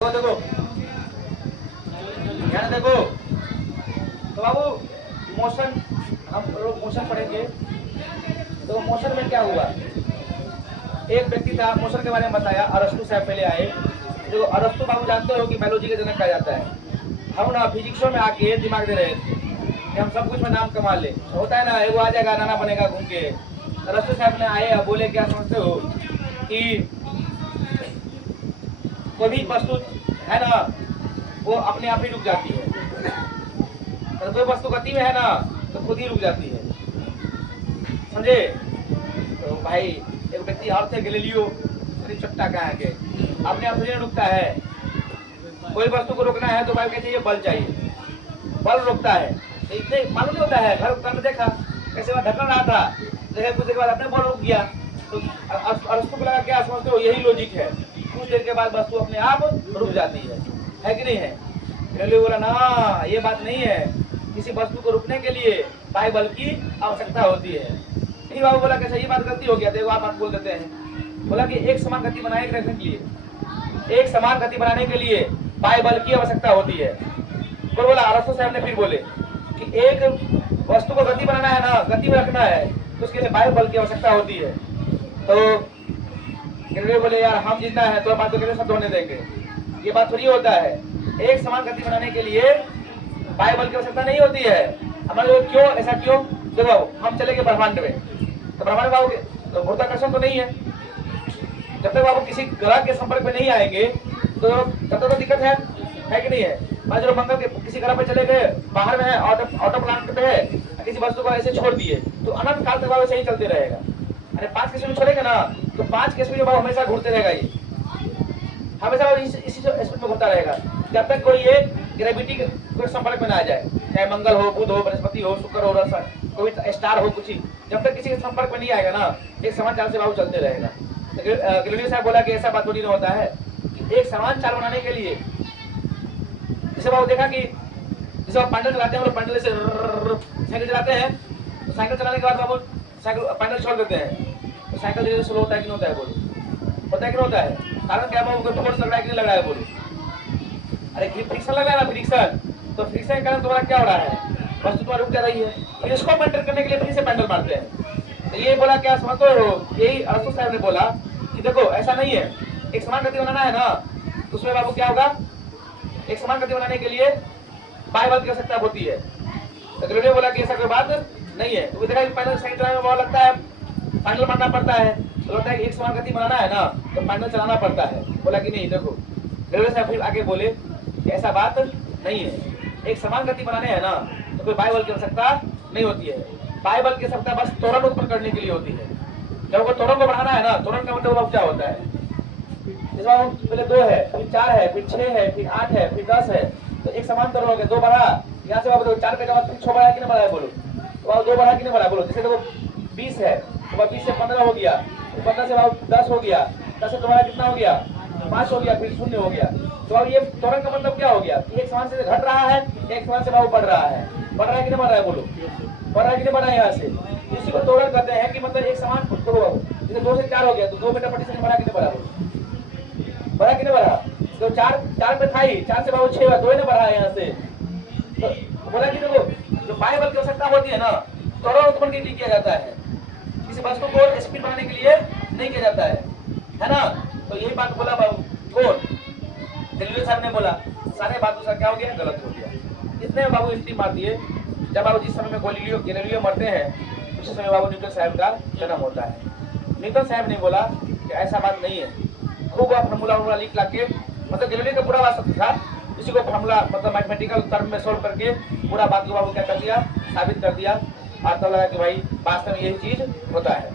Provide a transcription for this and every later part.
देखो ध्यान देखो। तो बाबू मोशन, हम लोग मोशन पढ़ेंगे। तो मोशन में क्या हुआ, एक व्यक्ति था, मोशन के बारे में बताया। अरस्तु साहब पहले आए। देखो अरस्तु बाबू जानते हो कि बायोलॉजी के जनक कहा जाता है। हम ना फिजिक्सों में आके दिमाग दे रहे थे कि हम सब कुछ में नाम कमा ले, होता है ना, एगो आ जाएगा नाना बनेगा घूम के। अरस्तु साहब ने आए, अब बोले क्या समझते हो कि कोई भी वस्तु है ना वो अपने आप ही रुक जाती है, और कोई वस्तु गति में है ना तो खुद ही रुक जाती है, समझे। तो भाई एक व्यक्ति और थे गैलीलियो, चट्टा कहाँ के, अपने आप थोड़ी रुकता है। कोई वस्तु को रोकना है तो भाई क्या चाहिए, बल चाहिए, बल रोकता है। तो इतने मालूम नहीं होता है, घर में देखा कैसे वह ढकन रहा था, देखा कुछ देर के बाद अपने बल रुक गया। तो अरस्तु को लगा क्या समझते हो, यही लॉजिक है, कुछ देर के बाद वस्तु अपने आप रुक जाती है कि नहीं है। गैलीलियो बोला ना ये बात नहीं है, किसी वस्तु को रुकने के लिए बाह्य बल की आवश्यकता होती है। नहीं बाबू बोला कैसे, ये बात गलती हो गया, देखो आप बोल देते हैं। बोला कि एक समान गति बनाए रखने के लिए, एक समान गति बनाने के लिए बाह्य बल की आवश्यकता होती है। और बोला अरस्तु साहब ने फिर बोले कि एक वस्तु को गति बनाना है ना, गति में रखना है तो उसके लिए बाह्य बल की आवश्यकता होती है। तो गैलीलियो बोले यार हम जितना है तो बात तो कैसे सब होने देंगे, ये बात थोड़ी होता है। एक समान गति बनाने के लिए बाह्य बल की आवश्यकता नहीं होती है। हमारे क्यों ऐसा क्यों, देखो हम चलेंगे ब्रह्मांड में, तो ब्रह्मांड बाबू तो गुरुत्वाकर्षण तो नहीं है। जब तक बाबू किसी ग्रह के संपर्क में नहीं आएंगे तो तब तक तो दिक्कत है कि नहीं है। मान लो मंगल के किसी ग्रह पे चले गए, बाहर में है, ऑटो प्लांट पे है, किसी वस्तु को ऐसे छोड़ दिए तो अनंत काल तक बाबू ऐसे ही चलते रहेगा। अरे 5 किस्म छोड़ेगा ना तो 5 किस्म बाबू हमेशा घूमते रहेगा, ये हमेशा इसी स्पीड में घूमता रहेगा जब तक कोई ये ग्रेविटी के संपर्क में ना आ जाए। चाहे मंगल हो, बुध हो, बृहस्पति हो, शुक्र हो, कोई स्टार हो, कुछ ही, जब तक किसी के संपर्क में नहीं आएगा ना एक समान चाल से बाबू चलते रहेगा। गैलीलियो साहब बोला कि ऐसा बात थोड़ी ना होता है कि एक समान चाल बनाने के लिए, जैसे बाबू देखा कि जैसे आप पैडल चलाते हैं, हम लोग पैडल से साइकिल चलाते हैं, तो साइकिल चलाने के बाद बाबू साइकिल पैडल छोड़ देते हैं तो साइकिल धीरे स्लो होता है कि नहीं होता है, बोलो होता है कि नहीं होता है। कारण क्या बाबू, फोर्स लग रहा है कि नहीं लग रहा है, बोलो। अरे फ्रिक्शन लग रहा है ना, फ्रिक्शन, तो फ्रिक्शन के कारण तुम्हारा क्या हो रहा है, वस्तु तुम्हारी रुक जा रही है। फिर इसको मेंटेन करने के लिए फिर से पैडल मारते हैं। तो ये बोला क्या समझते हो, यही अरस्तु साहब ने बोला कि देखो ऐसा नहीं है, एक समान गति बनाना है ना तो उसमें बाबू क्या होगा, एक समान गति बनाने के लिए बाह्य बल की आवश्यकता होती है। तो गैलीलियो बोला कि ऐसा कोई बात नहीं है। तो देखा पैडल साइकिल चलाने में बहुत लगता है, पैडल मारना पड़ता है, तो लगता है कि एक समान गति बनाना है ना तो पैडल चलाना पड़ता है। बोला कि नहीं, देखो गैलीलियो साहब फिर आगे बोले कि ऐसा बात नहीं है, एक समान गति बनाने है ना तो कोई बाह्य बल की आवश्यकता नहीं होती है। बाह्य बल की आवश्यकता बस त्वरण उत्पन्न करने के लिए होती है। जब वो त्वरण को बढ़ाना है ना, त्वरण का मतलब क्या होता है, पहले 2 है, फिर 4 है, फिर 6 है, फिर 8 है, फिर 10 है, तो एक समान त्वरण हो गया, 2 बढ़ा, यहाँ से बाबू 4 पे का बाद 6 बढ़ा कि नहीं बढ़ा है, बोलो। तो 2 बढ़ा कि नहीं बढ़ा, बोलो। जैसे देखो 20 है तो 20 से 15 हो गया, 15 से बाबू 10 हो गया, 10 से तुम्हारा कितना हो गया, 5 हो गया, फिर 0 हो गया। तो अब ये त्वरण का मतलब क्या हो गया, एक समान से घट रहा है, एक समान से बाबू बढ़ रहा है। बढ़ रहा है कि नहीं बढ़ रहा है, बोलो। बढ़ रहा है कि नहीं बढ़ रहा है, यहाँ से इसी को त्वरण कहते हैं कि मतलब एक समान, जैसे 2 से 4 हो गया तो 2 मीटर प्रति सेकंड बढ़ा कि नहीं बढ़ा, बढ़ा कि नहीं बढ़ा। तो 4 पे था ही, 4 से बाबू 6 हुआ, 2 ने बढ़ा है यहाँ से। तो बोला कि देखो जो बाह्य बल की आवश्यकता होती है ना त्वरण उत्पन्न के लिए किया जाता है, किसी वस्तु को स्पीड बनाने के लिए नहीं किया जाता है ना। तो यही बात बोला बाबू कौन, गैलीलियो साहब ने बोला। सारे बातों से क्या हो गया, गलत हो गया। इतने बाबू हिस्ट्री मार दिए। जब बाबू जिस समय में गैलीलियो मरते हैं उसी समय बाबू न्यूटन साहब का जन्म होता है। न्यूटन साहब ने बोला कि ऐसा बात नहीं है, खूब फार्मूला लिख ला के, मतलब गैलीलियो का पूरा बात सत्य था, इसी को फार्मूला मतलब मैथमेटिकल टर्म में सोल्व करके पूरा बात को बाबू क्या कर दिया, साबित कर दिया। और तब लगा कि भाई वास्तव में यही चीज होता है।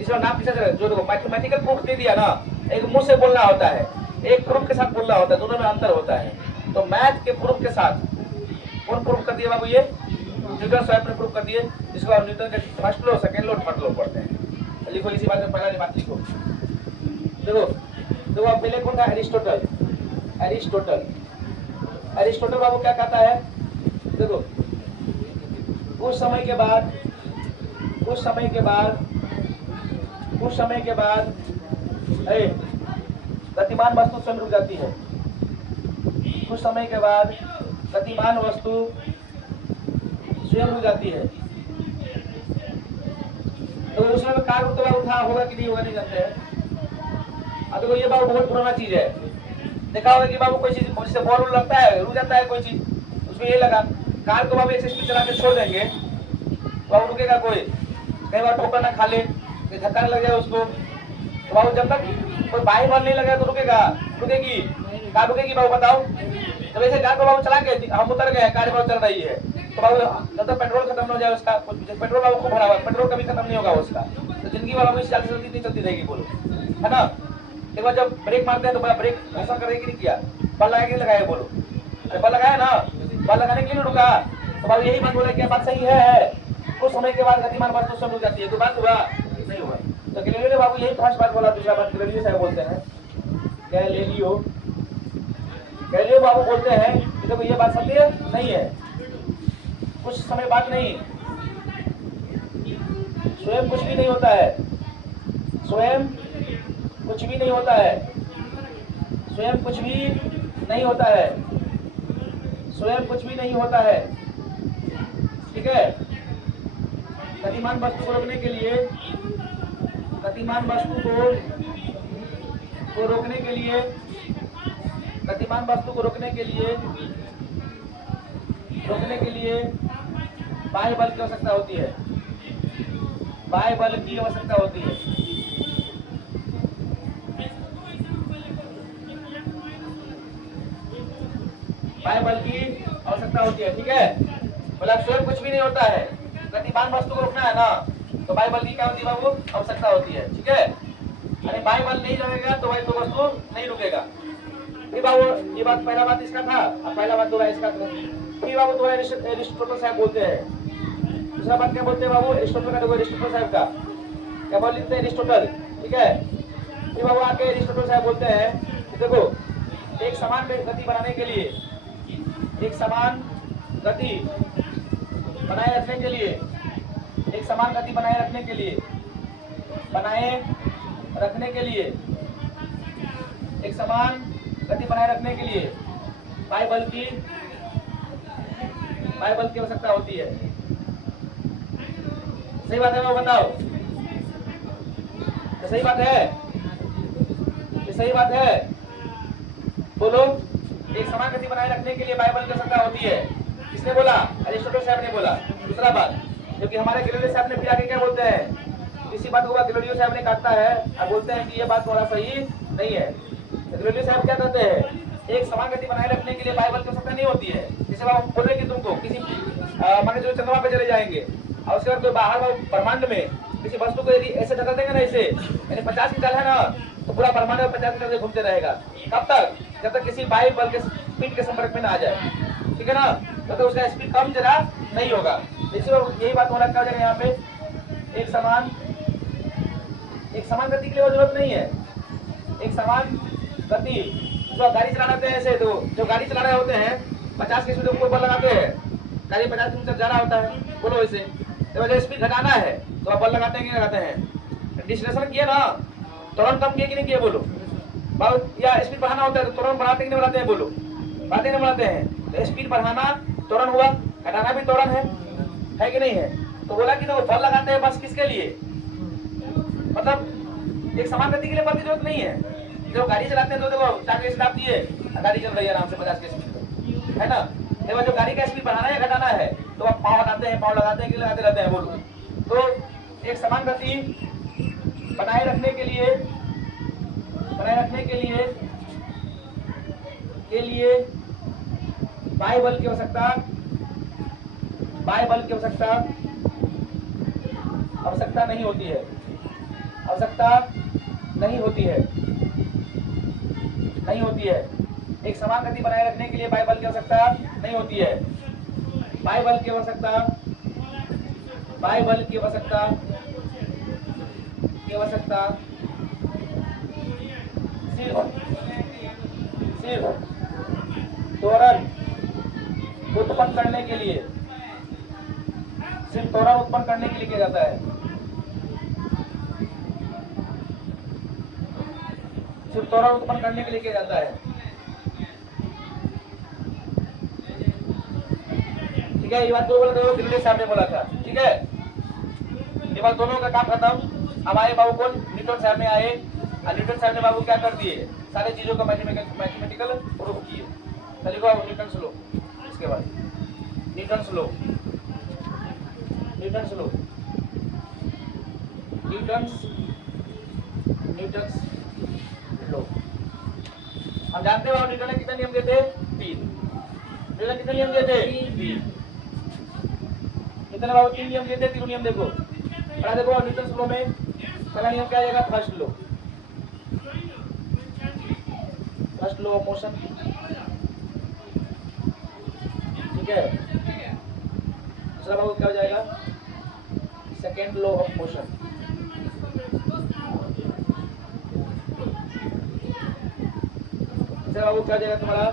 इसका नाम किसे, जो देखो मैथमेटिकल प्रूफ दे दिया ना, एक मुंह से बोलना होता है, एक प्रूफ के साथ बोलना होता है, दोनों में अंतर होता है। तो मैथ के प्रूफ के साथ कौन प्रूफ कर दिया बाबू, ये न्यूटन साहब ने प्रूफ कर दिए, जिसको आप न्यूटन के फर्स्ट लो, सेकंड लो, थर्ड लो पढ़ते हैं। लिखो इसी बात में पहला बात लिखो। देखो आप पहले कौन था, एरिस्टोटल बाबू क्या कहता है, देखो कुछ समय के बाद गतिमान वस्तु स्वयं रुक जाती है। कुछ समय के बाद गतिमान वस्तु स्वयं रुक जाती है। तो उस समय कार उठा होगा कि नहीं होगा नहीं जानते हैं। तो ये बाबू बहुत पुराना चीज है। देखा होगा कि बाबू कोई चीज जैसे बॉल लगता है रुक जाता है कोई चीज, उसमें ये लगा कार को बाबू 100 स्पीड चला के छोड़ देंगे तो बाबू रुकेगा कोई? कई बार ठोकर ना खा ले, धक्का न लग जाए उसको, तो बाबू जब तक कोई बाई बल नहीं लगे तो रुकेगा? रुकेगी? कार रुकेगी बाबू बताओ? तो वैसे कार को बाबू चला के हम उतर गए, कार बाबू चल रही है तो बाबू जब तक पेट्रोल खत्म हो जाए उसका, पेट्रोल बाबू को भरा हुआ, पेट्रोल कभी खत्म नहीं होगा उसका, तो जिंदगी बाबू इस चाल से चलती नहीं चलती रहेगी बोलो, है ना? एक बार जब ब्रेक मारते हैं तो ब्रेक घर्षण करेगी नहीं किया, बल लगाया कि नहीं लगाया बोलो? अरे बल लगाया ना, बल लगाने के लिए रुका तो बाबू यही बात बोला कि बात सही है। कुछ समय के बाद गतिमान वस्तु स्वयं रुक जाती है, तो बात हुआ नहीं हुआ। तो गैलीलियो ने बाबू यही फर्स्ट बात बोला। दूसरा बात गैलीलियो साहब बोलते हैं, गैलीलियो बाबू बोलते हैं कि देखो ये बात सत्य नहीं है। कुछ समय बाद नहीं, स्वयं कुछ भी नहीं होता है, स्वयं कुछ भी नहीं होता है, स्वयं कुछ भी नहीं होता है, स्वयं कुछ भी नहीं होता है, ठीक है? गतिमान वस्तु को रोकने के लिए, गतिमान वस्तु को रोकने के लिए, गतिमान वस्तु को रोकने के लिए बाह्य बल की आवश्यकता होती है, बाह्य बल की आवश्यकता होती है। बाह्य बल की आवश्यकता होती है, ठीक है? मतलब स्वयं कुछ भी नहीं होता है, गतिमान वस्तु को रोकना है ना, तो बाह्य बल की क्या होती है बाबू? आवश्यकता होती है, ठीक है? अरे बाह्य बल नहीं रहेगा तो भाई तो वस्तु नहीं रुकेगा। फिर बाबू ये बात पहला बात इसका था, अब पहला बात दोबारा इसका था। फिर बाबू दोबारा एरिस्टोटल साहब बोलते हैं, दूसरा बात क्या बोलते हैं बाबू? एरिस्टोटल का, देखो एरिस्टोटल साहब का क्या बोल लेते हैं एरिस्टोटल, ठीक है? फिर बाबू आके एरिस्टोटल साहब बोलते हैं कि देखो एक समान गति बनाने के लिए, एक समान गति बनाए रखने के लिए, एक समान गति बनाए रखने के लिए, बनाए रखने के लिए, एक समान गति बनाए रखने के लिए बाह्य बल की आवश्यकता होती है। सही बात है वो बताओ? तो सही बात है, ये सही बात है बोलो? एक समान गति बनाए रखने के लिए बाह्य बल की आवश्यकता होती है। किसने बोला? एरिस्टोटल साहब ने बोला। दूसरा बात क्योंकि हमारे गैलीलियो साहब ने फिर आगे क्या बोलते हैं, इसी बात को गैलीलियो साहब ने काटता है और बोलते हैं कि ये बात थोड़ा सही नहीं है। गैलीलियो साहब क्या कहते हैं? एक समान गति बनाए रखने के लिए बाह्य बल की आवश्यकता नहीं होती है। जैसे हम बोल रहे कि तुमको किसी मान जो चंद्रमा पे चले जाएंगे और उसके बाद कोई बाहर ब्रह्मांड में किसी वस्तु को यदि ऐसे ढका देंगे ना, ऐसे यानी 50 की चाल है ना, तो पूरा ब्रह्मांड में 50 की चाल से घूमते रहेगा। कब तक? जब तक किसी बाह्य बल के स्पीड के संपर्क में ना आ जाए, ठीक है ना? तब तक उसका स्पीड कम जरा नहीं होगा। इसलिए यही बात होना क्या हो जाएगा यहाँ पे, एक समान गति के लिए जरूरत नहीं है। एक समान गति जो गाड़ी चला रहे हैं ऐसे, तो जो गाड़ी चला रहे होते हैं 50 की स्पीड ऊपर लगाते हैं, गाड़ी 50 किलोमीटर जा रहा होता है बोलो वैसे, तो स्पीड घटाना है तो आप बल लगाते हैं कि लगाते हैं? डिस्टेंस किए ना, तुरंत कम किए कि नहीं किए बोलो? या स्पीड बढ़ाना होता है तो तुरंत बढ़ाते कि नहीं बढ़ाते हैं बोलो? बढ़ाते नहीं बढ़ाते हैं? तो स्पीड बढ़ाना त्वरण हुआ, घटाना भी त्वरण है कि नहीं है? तो बोला कि तो बल लगाते हैं बस किसके लिए? मतलब एक समान गति के लिए बल की जरूरत नहीं है। जो गाड़ी चलाते हैं तो देखो चाके स्टार्ट दिए, गाड़ी चल रही है आराम से 50 की स्पीड पर, है ना? देखो जो गाड़ी का स्पीड बढ़ाना है घटाना है तो आप पाँव हटाते हैं, पाँव लगाते हैं कि लगाते रहते हैं बोलो? तो एक समान गति बनाए रखने के लिए बाह्य बल की आवश्यकता नहीं होती है, एक समान गति बनाए रखने के लिए बाह्य बल की आवश्यकता नहीं होती है। बाह्य बल की आवश्यकता सिर्फ त्वरण उत्पन्न करने के लिए, किया जाता है। सिर्फ त्वरण उत्पन्न करने के लिए किया जाता है। ठीक है, ये बात दो बोला था, दिल्ली साहब ने बोला था। ठीक है, ये बात दोनों का काम खत्म। अब आए बाबू कौन, न्यूटन साहब ने आए, और न्यूटन साहब ने बाबू क्या कर दिए, सारे चीजों का मैथमेटिकल प्रूफ किए। तो लिखो न्यूटन स्लो, इसके बाद Newton's law, Newton's law, Newton law. हम जानते हैं न्यूटन ने कितने नियम दिए थे, 3। न्यूटन कितने नियम दिए थे, 3। कितने बाबू, 3 नियम दिए थे, 3 नियम देखो। पढ़ा देखो न्यूटन लो में पहला नियम क्या आएगा, first low, first low of motion. ठीक है, दूसरा बाबू क्या हो जाएगा, सेकेंड लो ऑफ मोशन। तीसरा बाबू क्या हो जाएगा तुम्हारा,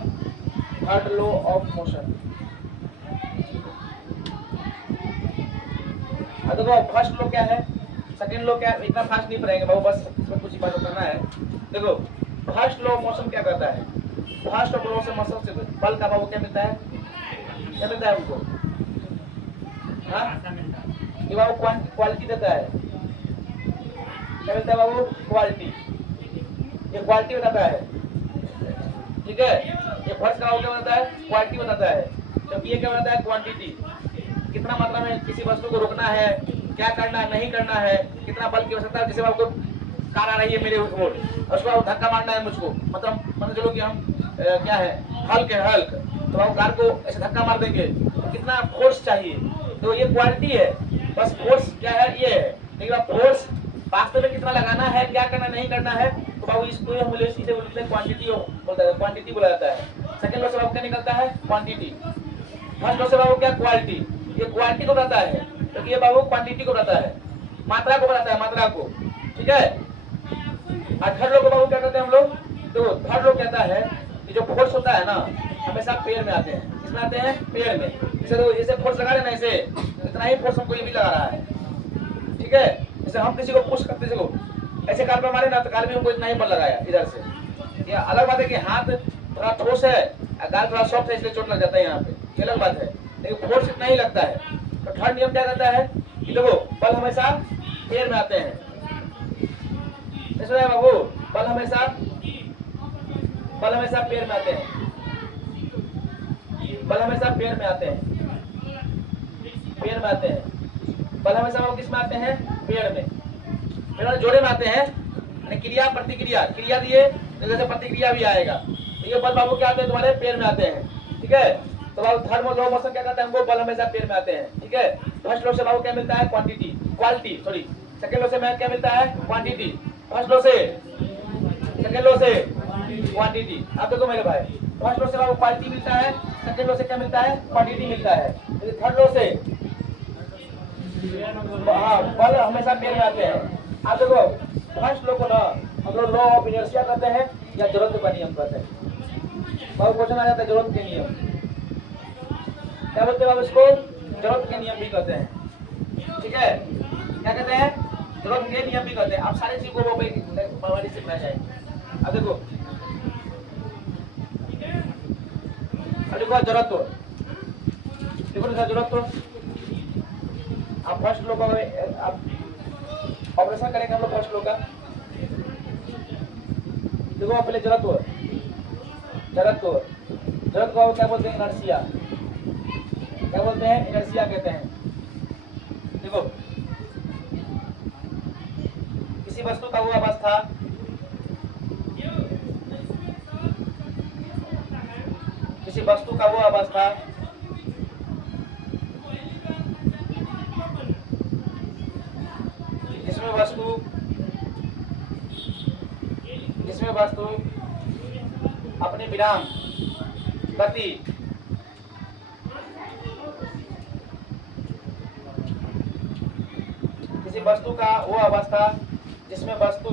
थर्ड लो ऑफ मोशन। देखो फर्स्ट लो क्या है, सेकेंड लो क्या है, इतना फास्ट नहीं पढ़ेंगे बाबू, बस इसमें कुछ ही बात करना है। देखो फर्स्ट लो ऑफ मोशन क्या करता है, फर्स्ट ऑफ लो से मोशन से बल का बाबू क्या मिलता है, क्या मिलता है हमको, हाँ ये बाबू क्वालिटी देता है। क्या मिलता है बाबू, क्वालिटी, ये क्वालिटी बताता है। ठीक है, ये फर्स्ट का क्या बताता है, क्वालिटी बताता है, जबकि ये क्या बताता है, क्वांटिटी। कितना मात्रा में किसी वस्तु को रोकना है, क्या करना है, नहीं करना है, कितना बल की आवश्यकता है। जैसे आपको कार आ रही है मेरे ओर, उसको धक्का मारना है मुझको, मतलब मान चलो कि हम क्या है, हल्क है, हल्क, तो हम कार को ऐसे धक्का मार देंगे, तो कितना फोर्स चाहिए, तो ये क्वालिटी है। बस फोर्स क्या है, ये है, लेकिन फोर्स वास्तव में कितना लगाना है, क्या करना नहीं करना है, तो बाबू इसको हम सीधे बोलते हैं क्वांटिटी बोलता है, क्वांटिटी बोला जाता है। सेकंड लॉ से बाबू क्या निकलता है, क्वांटिटी। फर्स्ट लॉ से बाबू क्या, क्वालिटी। ये क्वालिटी को बताता है, क्योंकि ये बाबू क्वांटिटी को बताता है, मात्रा को बताता है, मात्रा को। ठीक है, और थर्ड लॉ को बाबू क्या करते हैं हम लोग, तो थर्ड लॉ कहता है कि जो फोर्स होता है ना, हमेशा पेड़ में आते हैं। किसमें आते हैं, पेड़ में। जैसे तो इसे फोर्स लगा रहे ना, इसे इतना ही फोर्स हमको ये भी लगा रहा है। ठीक है, जैसे हम किसी को पुश करते, किसी को ऐसे काल पे मारे ना, तो काल में हमको इतना ही बल लगाया इधर से। ये अलग बात है कि हाथ थोड़ा ठोस है, गाल थोड़ा सॉफ्ट है, इसलिए चोट लग जाता है यहाँ पे, ये अलग बात है, लेकिन फोर्स इतना ही लगता है। तो थर्ड नियम क्या कहता है कि देखो बल हमेशा पेड़ में आते हैं। बाबू बल हमेशा पेड़ में आते हैं, बल हमेशा पेड़ में आते हैं, पेड़ में आते हैं। बल हमेशा वो किस में आते हैं, पेड़ में, पेड़ में जोड़े में आते हैं। क्रिया प्रतिक्रिया, क्रिया दिए जैसे प्रतिक्रिया भी आएगा, तो ये बल बाबू क्या आते हैं, तुम्हारे पेड़ में आते हैं। ठीक है, तो बाबू थर्ड लॉ मोशन क्या कहता है हमको, बल हमेशा पेड़ में आते हैं। ठीक है, फर्स्ट लॉ से बाबू क्या मिलता है, quantity, quality, sorry second law से मैं क्या मिलता है, क्वांटिटी। फर्स्ट लॉ से, सेकंड लॉ से क्वांटिटी। आप देखो मेरे भाई, फर्स्ट लॉ से बाबू क्वालिटी मिलता है, सेकंड लॉ से क्या मिलता है, क्वांटिटी मिलता है। थर्ड लॉ से हाँ बल हमेशा पेड़ में आते हैं। आप देखो फर्स्ट लॉ को ना हम लोग लॉ ऑफ इनर्शिया कहते हैं या जरूरत का नियम कहते हैं। बाबू क्वेश्चन आ जाता है जरूरत के नियम, क्या बोलते हैं बाबू इसको, जरूरत के नियम भी कहते हैं। ठीक है, क्या कहते हैं, जरूरत के नियम भी कहते हैं। आप सारी चीजों को बड़ी से समझ जाए। अब देखो जरूरत तो देखो जरूरत तो आप फर्स्ट लो का आप ऑपरेशन करेंगे हम लोग फर्स्ट लो का। देखो पहले जरूरत को क्या बोलते हैं, इनर्शिया। क्या बोलते हैं, इनर्शिया कहते हैं। देखो किसी वस्तु का वो अवस्था, किसी वस्तु का वो अवस्था जिसमें वस्तु अपने विराम गति किसी वस्तु का वो अवस्था जिसमें वस्तु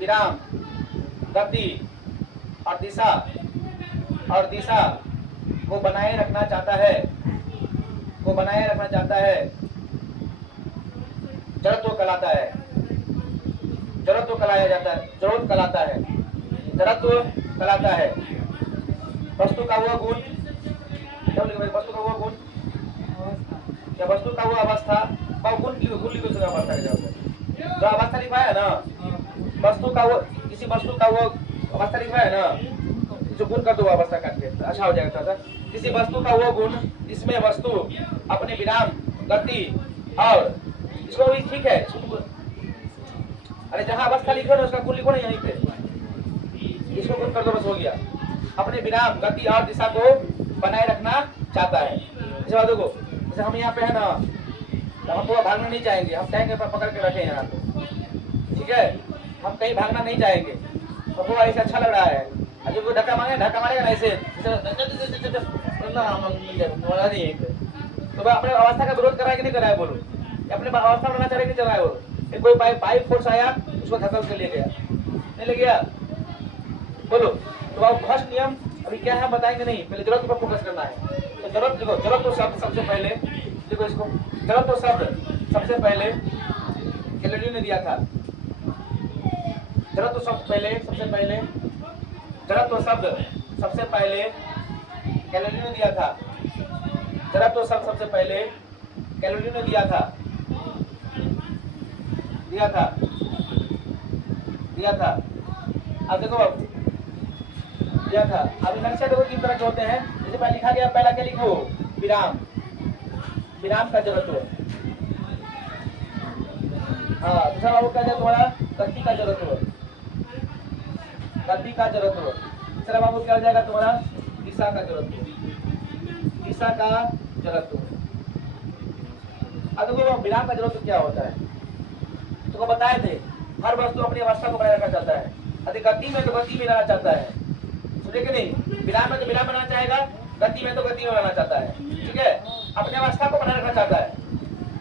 विराम गति और दिशा को बनाए रखना चाहता है, जड़त्व कहलाता है। जड़त्व कहलाता है। वस्तु का वो गुण, वस्तु का वो गुण क्या वस्तु का वो अवस्था गुण की दूसरी अवस्था के जाओगे जो अवस्था लिखा है ना वस्तु का वो किसी वस्तु का वो अवस्था लिखा है ना जो गुण कर दो अवस्था काट के अच्छा हो जाएगा था किसी वस्तु का वो गुण इसमें वस्तु अपने विराम गति और इसको भी ठीक है अरे जहाँ अवस्था लिखो ना उसका गुण लिखो ना यहीं पे इसको गुण कर दो बस हो गया अपने विराम गति और दिशा को बनाए रखना चाहता है इस बातों को जैसे हम यहाँ पे है ना तो हम पूरा भागना नहीं चाहेंगे हम चाहेंगे पकड़ के रखें यहाँ पे ठीक है हम कहीं भागना नहीं चाहेंगे तो वो ऐसे अच्छा लग रहा है जो वो धक्का मारेगा ना ऐसे तो अपने अवस्था का विरोध करा है कि नहीं करा है बोलो अपने अवस्था बनाना चाह रहे नहीं चल रहा है बोलो कोई बाइक फोर्स आया उसको धक्का के ले गया नहीं ले गया बोलो तो अब फर्स्ट नियम अभी क्या है बताएंगे नहीं पहले जरूरत पर फोकस करना है तो जरूरत देखो जरूरत तो शब्द सबसे पहले देखो इसको जरूरत तो शब्द सबसे पहले गैलीलियो ने दिया था जरूरत तो शब्द पहले सबसे पहले जरूरत तो शब्द सबसे पहले गैलीलियो ने दिया था जरूरत तो शब्द सबसे पहले गैलीलियो ने दिया था अब देखो अब दिया था अभी नक्शा देखो तीन तरह के होते हैं जैसे पहले लिखा गया पहला क्या लिखो विराम विराम का जरूरत हो हाँ दूसरा बाबू क्या तुम्हारा गति का जरूरत हो गति का जरूरत हो तीसरा बाबू क्या हो जाएगा तुम्हारा दिशा का जरूरत हो दिशा का जरूरत हो अब देखो विराम का जरूरत क्या होता है तुमको बताए थे हर वस्तु अपनी अवस्था को बनाए रखना चाहता है यदि गति में तो गति में रहना चाहता है सुने कि नहीं विराम में तो विराम बनाना चाहेगा गति में तो गति में रहना चाहता है ठीक है अपने अवस्था को बनाए रखना चाहता है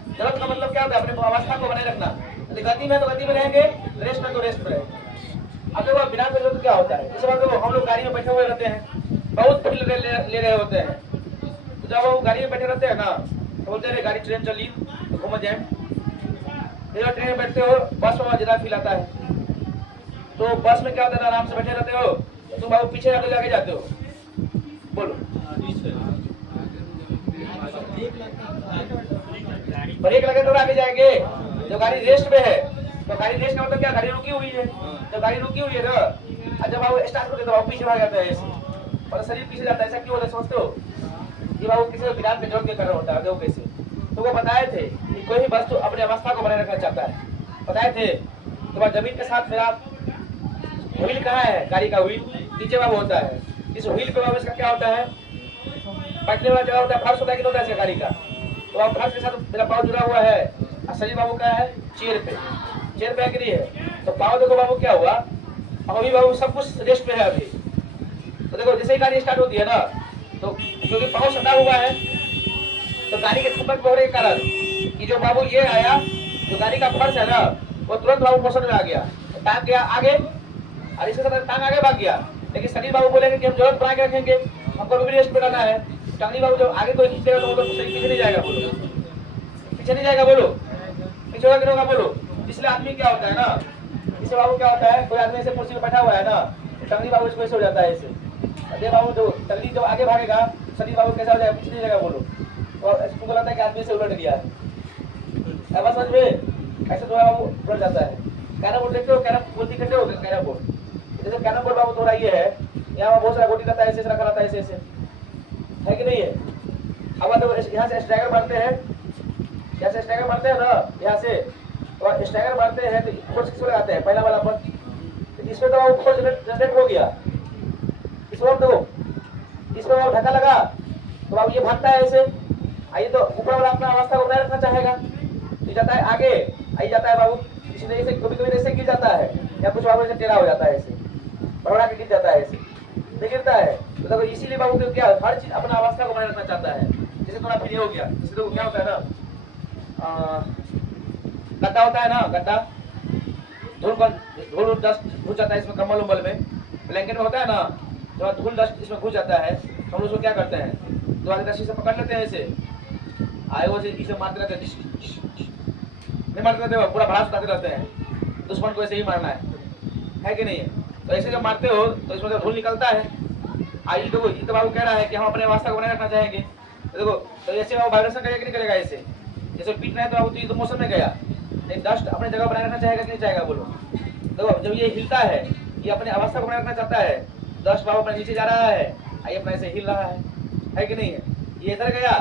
जरूरत का मतलब क्या होता है अपने अवस्था को बनाए रखना यदि गति में तो गति में रहेंगे रेस्ट में तो रेस्ट में रहेंगे अब देखो विराम का जरूरत क्या होता है जैसे देखो हम लोग गाड़ी में बैठे हुए रहते हैं बहुत भीड़ ले रहे होते हैं तो जब वो गाड़ी में बैठे रहते हैं ना तो बोलते हैं गाड़ी ट्रेन चली तो घूम जाए जब ट्रेन में बैठते हो बस में ज्यादा फील आता है तो बस में क्या होता है आराम से बैठे रहते हो तुम बाबू पीछे आगे जाते हो बोलो ब्रेक लगे तो आगे जाएंगे जो गाड़ी रेस्ट में है तो गाड़ी रेस्ट का मतलब क्या गाड़ी रुकी हुई है जब गाड़ी रुकी हुई है ना जब बाबू स्टार्ट करते तो पीछे भाग जाता है ऐसे और शरीर पीछे जाता है ऐसा क्यों होता है सोचते हो ये बाबू किसी विराम में जोड़ के कर रहा होता है देखो कैसे तो वो बताए थे कि कोई भी वस्तु अपनी अवस्था को बनाए रखना चाहता है बताए थे तो जमीन के साथ मेरा व्हील कहाँ है गाड़ी का व्हील नीचे बाबू होता है इस व्हील पे बाबू इसका क्या होता है बैठने वाला जगह होता है फर्श होता है कि होता है इसका गाड़ी का तो अब फर्श के साथ मेरा पाँव जुड़ा हुआ है और शरीर बाबू का है चेयर पे है कि नहीं है तो पाँव देखो बाबू क्या हुआ अभी बाबू सब कुछ रेस्ट में है अभी तो देखो जैसे ही गाड़ी स्टार्ट होती है ना तो क्योंकि पाँव सटा हुआ है तो गाड़ी के थपक होने के कारण कि जो बाबू ये आया जो गाड़ी का फर्श है ना वो तुरंत बाबू मोशन में आ गया टांग गया आगे और इसके साथ टांग आगे भाग गया लेकिन शरीर बाबू बोलेंगे कि हम जरूरत बना के रखेंगे हमको भी रेस्ट पे रहना है टंगनी बाबू जब आगे कोई खींचेगा तो मतलब शरीर पीछे नहीं जाएगा बोलो पीछे नहीं जाएगा बोलो पीछे होगा कि नहीं होगा बोलो इसलिए आदमी क्या होता है ना इससे बाबू क्या होता है कोई आदमी ऐसे कुर्सी पे बैठा हुआ है ना टंगनी बाबू इसको ऐसे हो जाता है ऐसे अरे बाबू जो टंगनी जब आगे भागेगा शरीर बाबू कैसा हो जाएगा पीछे नहीं जाएगा बोलो और इसको लगता है कि आदमी से उलट गया है ऐसा समझ में ऐसे थोड़ा बाबू उलट जाता है कैरम बोर्ड देखते हो कैरम बोर्ड खेलते हो कैरम बोर्ड जैसे कैरम बोर्ड बाबू थोड़ा ये है यहाँ बहुत सारा गोटी रहता है ऐसे रखा रहता है ऐसे है कि नहीं है अब तो यहाँ से स्ट्राइकर मारते हैं यहाँ से स्ट्राइकर मारते हैं ना यहाँ से और स्ट्राइकर मारते हैं तो फोर्स किसको लगाते हैं पहला वाला पर इसमें तो फोर्स जनरेट हो गया इसमें तो इसमें धक्का लगा तो अब ये भागता है ऐसे आइए तो ऊपर वाला अपना अवस्था को बनाए रखना चाहेगा ये जाता है आगे आई जाता है बाबू इसी तरीके से कभी कभी ऐसे गिर जाता है या कुछ बाबू ऐसे टेढ़ा हो जाता है ऐसे बड़ा के गिर जाता है ऐसे गिरता है तो देखो इसीलिए बाबू क्या हर चीज अपना अवस्था को बनाए रखना चाहता है जैसे थोड़ा फ्री हो गया जैसे देखो क्या होता है ना गड्ढा होता है ना गड्ढा धूल डस्ट घुस जाता है इसमें कम्बल उम्बल में ब्लैंकेट में होता है ना थोड़ा धूल डस्ट इसमें घुस जाता है हम लोग क्या करते हैं तो आगे रस्सी से पकड़ लेते हैं ऐसे आए वो इसे मारते रहते हैं नहीं मारते रहते पूरा भड़ास उठाते रहते हैं दुश्मन को ऐसे ही मारना है कि नहीं है तो ऐसे जब मारते हो तो इसमें धूल निकलता है आई तो ये तो बाबू कह रहा है कि हम अपने अवस्था को बनाए रखना चाहेंगे देखो तो ऐसे वो वाइब्रेशन करेगा कि नहीं करेगा ऐसे, जैसे पीट रहा है तो अब तो मोशन में गया, नहीं डस्ट अपने जगह बनाए रखना चाहेगा कि नहीं चाहेगा बोलो। देखो जब ये हिलता है, ये अपने अवस्था को बनाए रखना चाहता है, डस्ट भाव अपने नीचे जा रहा है, ये अपना ऐसे हिल रहा है कि नहीं है, ये इधर गया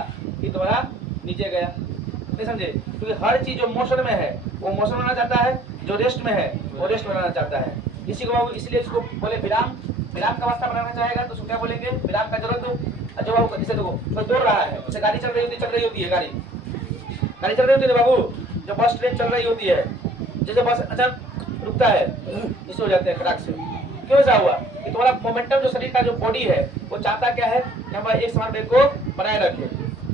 कि तुम्हारा नीचे गया, नहीं समझे, क्योंकि हर चीज जो मोशन में है वो मोशन बनाना चाहता है, जो रेस्ट में है वो रेस्ट बनाना चाहता है। इसी को इसलिए इसको बोले विराम, विराम का अवस्था बनाना चाहेगा तो उसको क्या बोलेंगे, विराम का जरूरत। जो बाबू जैसे देखो कोई दौड़ रहा है, जैसे गाड़ी चल रही होती है गाड़ी चल रही होती है बाबू, जो बस ट्रेन चल रही होती है, जैसे बस अचानक रुकता है, इससे हो जाते हैं खराक से। क्यों ऐसा हुआ कि तुम्हारा मोमेंटम जो शरीर का जो बॉडी है वो चाहता क्या है कि हम एक समान वेग को बनाए रखें,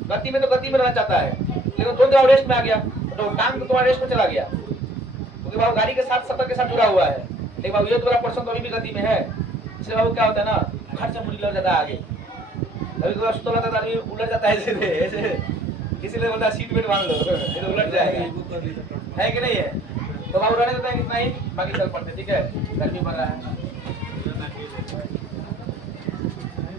गति में तो गति में रहना चाहता है, लेकिन तुरंत आप रेस्ट में आ गया तो टांग तो तुम्हारा रेस्ट में चला गया, क्योंकि बाबू गाड़ी के साथ सफर के साथ जुड़ा हुआ है, लेकिन बाबू ये तुम्हारा पर्सन तो अभी भी गति में है। इसलिए बाबू क्या होता है ना, खट से मुड़ी लग जाता है आगे, कभी कभी सुतल रहता है आदमी उलट जाता है ऐसे ऐसे, इसीलिए बोलता है सीट बेल्ट बांध लो नहीं तो उलट जाएगा, है कि नहीं है। तो बाबू रहने देता है कितना ही, बाकी चल पड़ते, ठीक है, गर्मी बढ़ रहा है।